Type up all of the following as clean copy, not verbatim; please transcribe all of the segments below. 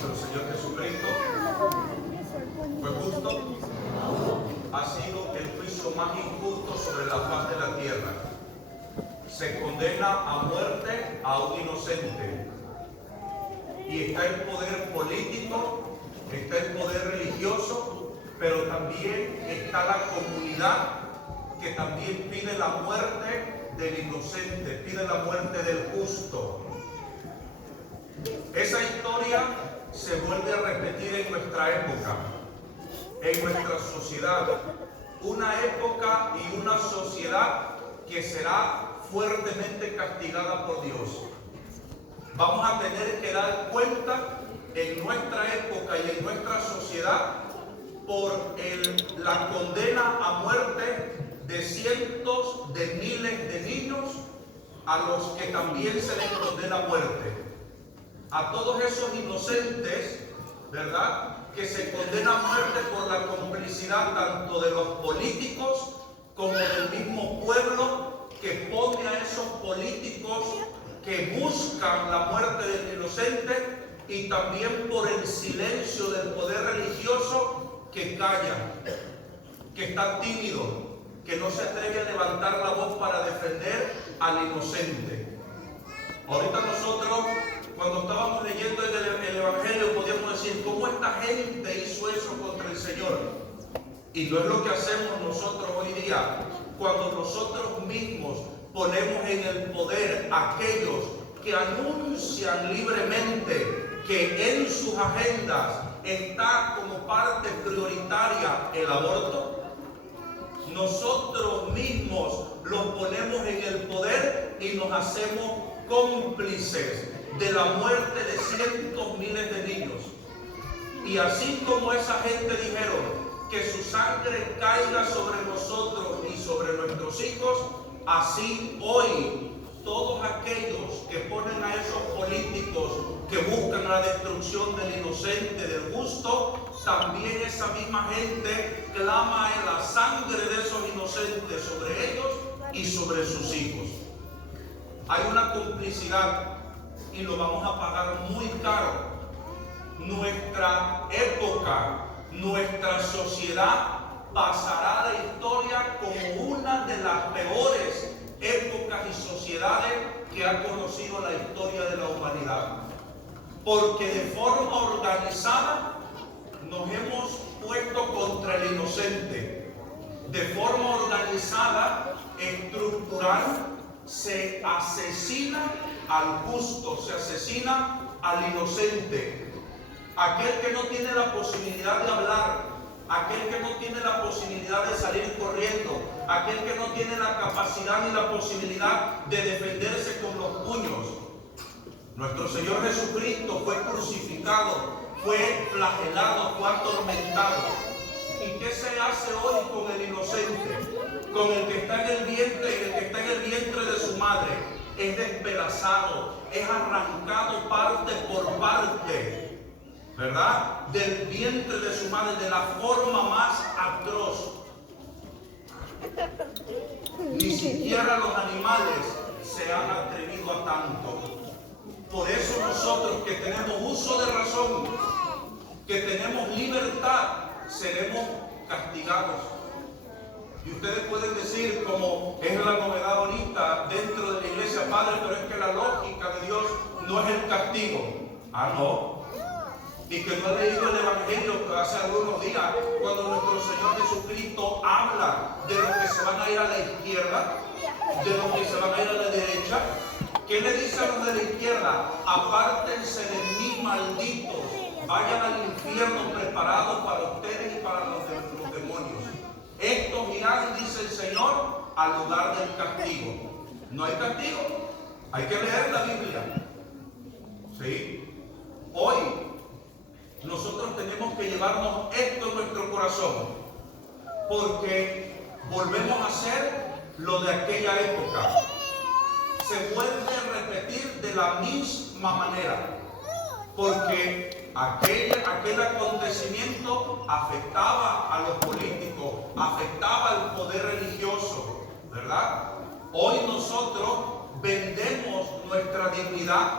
nuestro Señor Jesucristo fue justo, ha sido el juicio más injusto sobre la faz de la tierra. Se condena a muerte a un inocente. Y está el poder político, está el poder religioso, pero también está la comunidad que también pide la muerte del inocente, pide la muerte del justo. Esa historia se vuelve a repetir en nuestra época, en nuestra sociedad. Una época y una sociedad que será fuertemente castigada por Dios. Vamos a tener que dar cuenta en nuestra época y en nuestra sociedad por la condena a muerte de cientos de miles de niños a los que también se les condena a muerte. A todos esos inocentes, ¿verdad?, que se condena a muerte por la complicidad tanto de los políticos como del mismo pueblo que pone a esos políticos que buscan la muerte del inocente, y también por el silencio del poder religioso que calla, que está tímido, que no se atreve a levantar la voz para defender al inocente. Ahorita nosotros, cuando estábamos leyendo el Evangelio, podíamos decir, ¿cómo esta gente hizo eso contra el Señor? Y no es lo que hacemos nosotros hoy día, cuando nosotros mismos ponemos en el poder a aquellos que anuncian libremente que en sus agendas está como parte prioritaria el aborto. Nosotros mismos los ponemos en el poder y nos hacemos cómplices de la muerte de cientos miles de niños. Y así como esa gente dijeron que su sangre caiga sobre nosotros y sobre nuestros hijos, así hoy todos aquellos que ponen a esos políticos que buscan la destrucción del inocente, del justo, también esa misma gente clama en la sangre de esos inocentes sobre ellos y sobre sus hijos. Hay una complicidad y lo vamos a pagar muy caro. Nuestra época, nuestra sociedad pasará a la historia como una de las peores épocas y sociedades que ha conocido la historia de la humanidad. Porque de forma organizada nos hemos puesto contra el inocente. De forma organizada, estructural, se asesina al justo, se asesina al inocente. Aquel que no tiene la posibilidad de hablar, aquel que no tiene la posibilidad de salir corriendo, aquel que no tiene la capacidad ni la posibilidad de defenderse con los puños. Nuestro Señor Jesucristo fue crucificado, fue flagelado, fue atormentado. ¿Y qué se hace hoy con el inocente? Con el que está en el vientre de su madre. Es despedazado, es arrancado parte por parte, ¿verdad?, del vientre de su madre, de la forma más atroz. Ni siquiera los animales se han atrevido a tanto. Por eso nosotros que tenemos uso de razón, que tenemos libertad, seremos castigados. Y ustedes pueden decir, como es la novedad ahorita dentro de la iglesia, Padre, pero es que la lógica de Dios no es el castigo. Ah, no. Y que no he leído el Evangelio hace algunos días, cuando nuestro Señor Jesucristo habla de los que se van a ir a la izquierda, de los que se van a ir a la derecha. ¿Qué le dice a los de la izquierda? Apártense de mí, malditos, vayan al infierno preparado para ustedes y para los demonios. Estos irán, dice el Señor, al lugar del castigo. No hay castigo, hay que leer la Biblia. ¿Sí? Hoy nosotros tenemos que llevarnos esto en nuestro corazón, porque volvemos a hacer lo de aquella época. Se vuelve a repetir de la misma manera, porque aquel acontecimiento afectaba a los políticos, afectaba al poder religioso, ¿verdad? Hoy nosotros vendemos nuestra dignidad,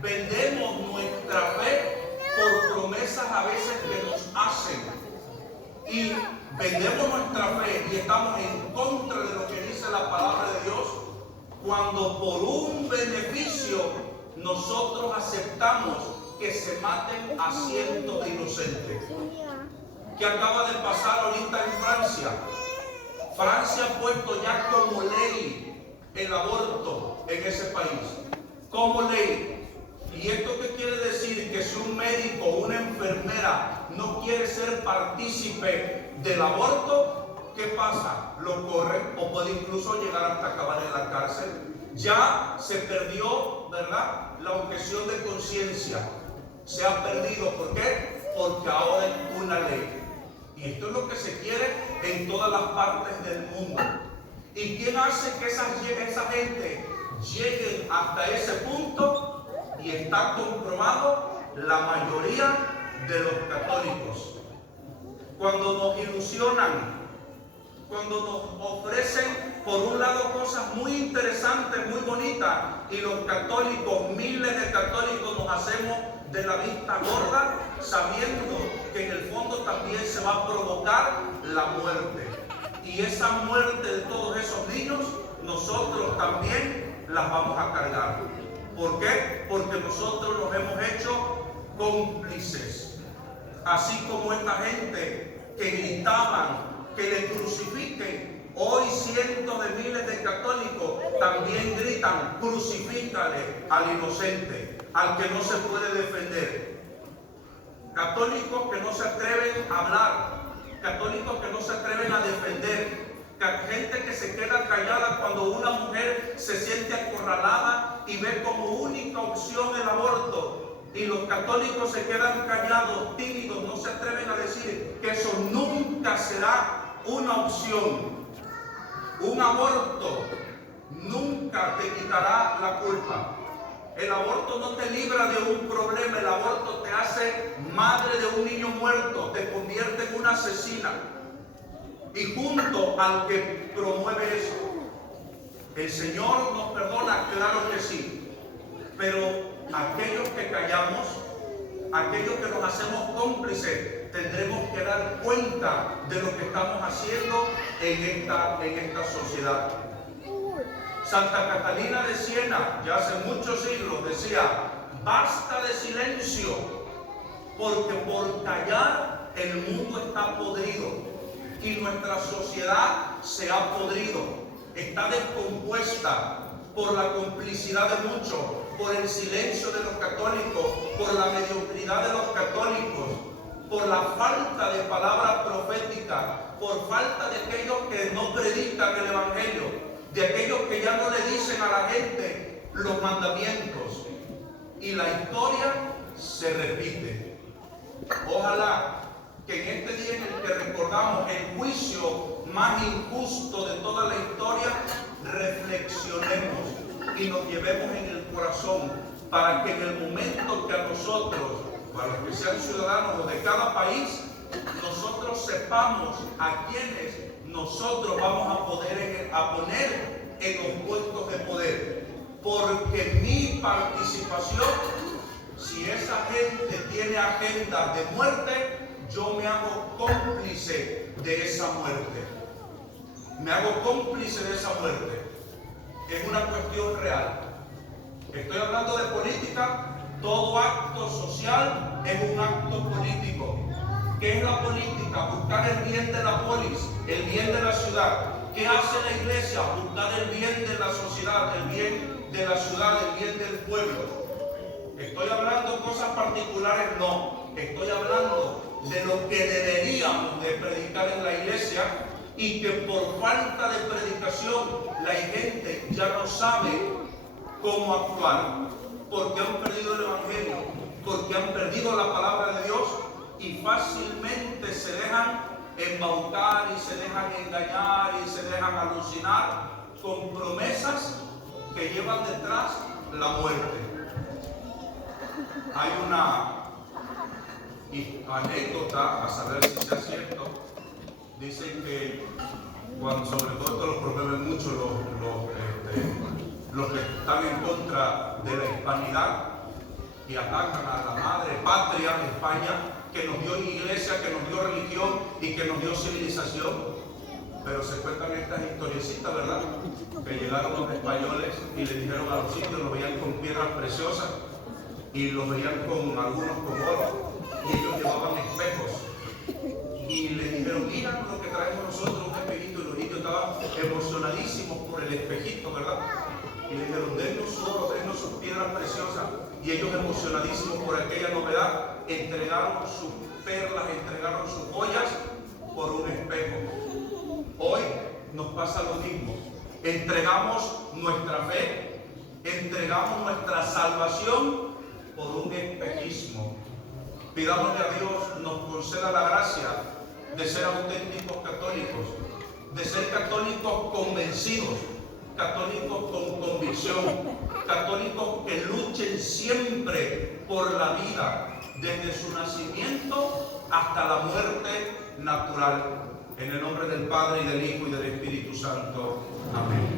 vendemos nuestra fe y vendemos nuestra fe y estamos en contra de lo que dice la palabra de Dios, cuando por un beneficio nosotros aceptamos que se maten a cientos de inocentes. ¿Qué acaba de pasar ahorita en Francia? Francia ha puesto ya como ley el aborto en ese país, como ley. ¿Y esto qué quiere decir? Que si un médico o una enfermera no quiere ser partícipe del aborto, ¿qué pasa? Lo corren o puede incluso llegar hasta acabar en la cárcel. Ya se perdió, ¿verdad?, la objeción de conciencia. Se ha perdido. ¿Por qué? Porque ahora es una ley. Y esto es lo que se quiere en todas las partes del mundo. ¿Y quién hace que esa gente llegue hasta ese punto? Y está comprobado, la mayoría de los católicos. Cuando nos ilusionan, cuando nos ofrecen por un lado cosas muy interesantes, muy bonitas, y los católicos, miles de católicos, nos hacemos de la vista gorda, sabiendo que en el fondo también se va a provocar la muerte. Y esa muerte de todos esos niños, nosotros también las vamos a cargar. ¿Por qué? Porque nosotros nos hemos hecho cómplices. Así como esta gente que gritaban que le crucifiquen, hoy cientos de miles de católicos también gritan: crucifícale al inocente, al que no se puede defender. Católicos que no se atreven a hablar, católicos que no se atreven a defender, gente que se queda callada cuando una mujer se siente acorralada y ve como única opción el aborto, y los católicos se quedan callados, tímidos, no se atreven a decir que eso nunca será una opción. Un aborto nunca te quitará la culpa. El aborto no te libra de un problema, el aborto te hace madre de un niño muerto, te convierte en una asesina. Y junto al que promueve eso, el Señor nos perdona, claro que sí, pero aquellos que callamos, aquellos que nos hacemos cómplices, tendremos que dar cuenta de lo que estamos haciendo en esta sociedad. Santa Catalina de Siena, ya hace muchos siglos, decía: basta de silencio, porque por callar el mundo está podrido. Y nuestra sociedad se ha podrido, está descompuesta por la complicidad de muchos, por el silencio de los católicos, por la mediocridad de los católicos, por la falta de palabra profética, por falta de aquellos que no predican el Evangelio, de aquellos que ya no le dicen a la gente los mandamientos. Y la historia se repite. Ojalá que en este día en el que recordamos el juicio más injusto de toda la historia, reflexionemos y nos llevemos en el corazón, para que en el momento que a nosotros, para los que sean ciudadanos de cada país, nosotros sepamos a quienes nosotros vamos a poner en los puestos de poder. Porque mi participación, si esa gente tiene agenda de muerte, yo me hago cómplice de esa muerte. Me hago cómplice de esa muerte. Es una cuestión real. Estoy hablando de política. Todo acto social es un acto político. ¿Qué es la política? Buscar el bien de la polis, el bien de la ciudad. ¿Qué hace la iglesia? Buscar el bien de la sociedad, el bien de la ciudad, el bien del pueblo. ¿Estoy hablando de cosas particulares? No. Estoy hablando de lo que deberíamos de predicar en la iglesia, y que por falta de predicación la gente ya no sabe cómo actuar, porque han perdido el Evangelio, porque han perdido la palabra de Dios, y fácilmente se dejan embaucar y se dejan engañar y se dejan alucinar con promesas que llevan detrás la muerte. Hay una anécdota, a saber si sea cierto. Dicen que sobre todo esto lo promueven mucho los que están en contra de la hispanidad, y atacan a la madre patria de España, que nos dio iglesia, que nos dio religión y que nos dio civilización. Pero se cuentan estas historiecitas, ¿verdad? Que llegaron los españoles y le dijeron a los indios, los veían con piedras preciosas y los veían con algunos con oro, y ellos llevaban espejos y le dijeron, mira lo que traemos nosotros, un espejito, y los indios estaban emocionadísimos por el espejito, ¿verdad? Y le dijeron, dennos su oro, dennos sus piedras preciosas, y ellos emocionadísimos por aquella novedad entregaron sus perlas, entregaron sus joyas por un espejo. Hoy nos pasa lo mismo. Entregamos nuestra fe, entregamos nuestra salvación por un espejismo. Pidámosle a Dios nos conceda la gracia de ser auténticos católicos, de ser católicos convencidos, católicos con convicción, católicos que luchen siempre por la vida, desde su nacimiento hasta la muerte natural. En el nombre del Padre, y del Hijo, y del Espíritu Santo. Amén.